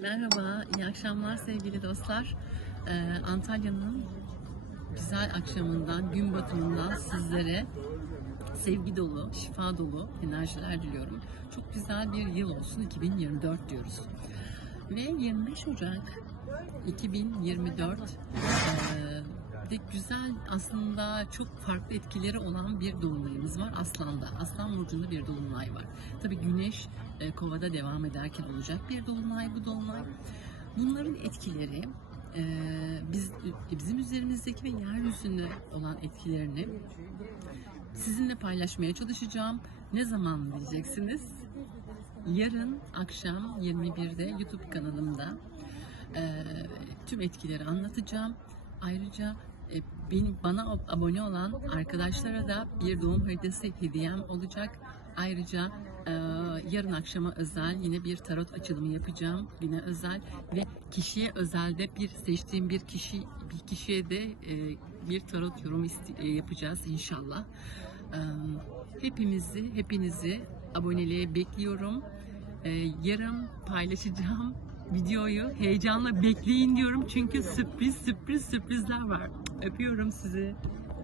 Merhaba, iyi akşamlar sevgili dostlar. Ee, Antalya'nın güzel akşamından, gün batımından sizlere sevgi dolu, şifa dolu enerjiler diliyorum. Çok güzel bir yıl olsun 2024 diyoruz. Ve 25 Ocak 2024 eee, de güzel aslında çok farklı etkileri olan bir dolunayımız var Aslan'da. Aslan burcunda bir dolunay var. Tabi Güneş e, Kova'da devam ederken olacak bir dolunay bu dolunay. Bunların etkileri e, biz bizim üzerimizdeki ve yeryüzünde olan etkilerini sizinle paylaşmaya çalışacağım. Ne zaman diyeceksiniz? Yarın akşam 21'de YouTube kanalımda e, tüm etkileri anlatacağım. Ayrıca benim bana ab- abone olan arkadaşlara da bir doğum haritası hediyem olacak. Ayrıca e, yarın akşama özel yine bir tarot açılımı yapacağım. Yine özel ve kişiye özelde bir seçtiğim bir kişi bir kişiye de e, bir tarot yorum iste- e, yapacağız inşallah. E, hepimizi hepinizi aboneliğe bekliyorum. E, yarın paylaşacağım videoyu heyecanla bekleyin diyorum çünkü sürpriz sürpriz sürprizler var. Öpüyorum sizi.